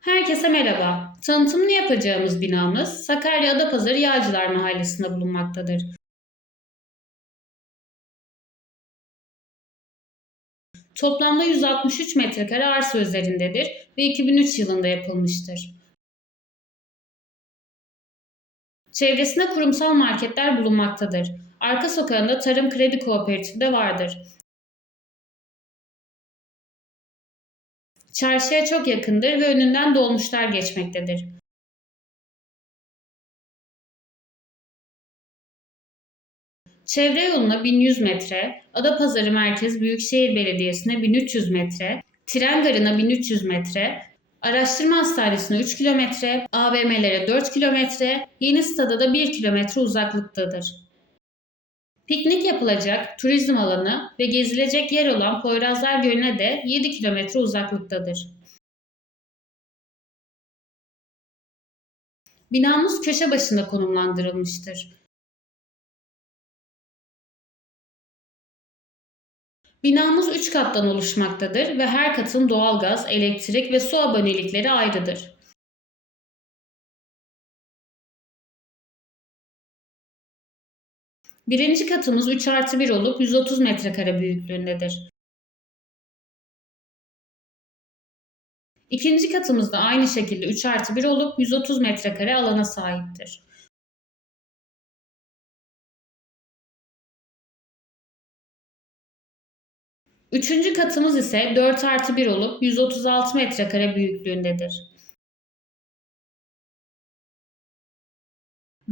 Herkese merhaba. Tanıtımını yapacağımız binamız Sakarya Adapazarı Yağcılar Mahallesi'nde bulunmaktadır. Toplamda 163 metrekare arsa üzerindedir ve 2003 yılında yapılmıştır. Çevresinde kurumsal marketler bulunmaktadır. Arka sokağında Tarım Kredi Kooperatifi de vardır. Çarşıya çok yakındır ve önünden dolmuşlar geçmektedir. Çevre yoluna 1100 metre, Adapazarı Merkez Büyükşehir Belediyesi'ne 1300 metre, tren garına 1300 metre, araştırma hastanesine 3 kilometre, AVM'lere 4 kilometre, yeni stada da 1 kilometre uzaklıktadır. Piknik yapılacak turizm alanı ve gezilecek yer olan Poyrazlar Gölü'ne de 7 kilometre uzaklıktadır. Binamız köşe başında konumlandırılmıştır. Binamız 3 kattan oluşmaktadır ve her katın doğalgaz, elektrik ve su abonelikleri ayrıdır. Birinci katımız 3 artı 1 olup 130 metrekare büyüklüğündedir. İkinci katımız da aynı şekilde 3 artı 1 olup 130 metrekare alana sahiptir. Üçüncü katımız ise 4 artı 1 olup 136 metrekare büyüklüğündedir.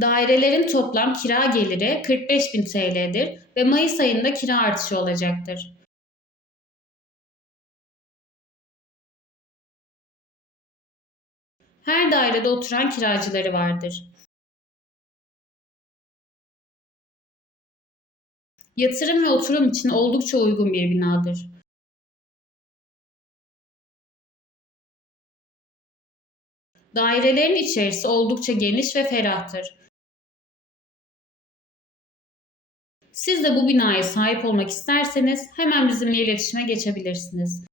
Dairelerin toplam kira geliri 45.000 TL'dir ve Mayıs ayında kira artışı olacaktır. Her dairede oturan kiracıları vardır. Yatırım ve oturum için oldukça uygun bir binadır. Dairelerin içerisi oldukça geniş ve ferahtır. Siz de bu binaya sahip olmak isterseniz hemen bizimle iletişime geçebilirsiniz.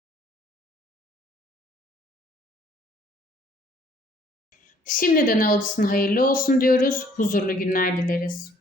Şimdiden alıcısına hayırlı olsun diyoruz, huzurlu günler dileriz.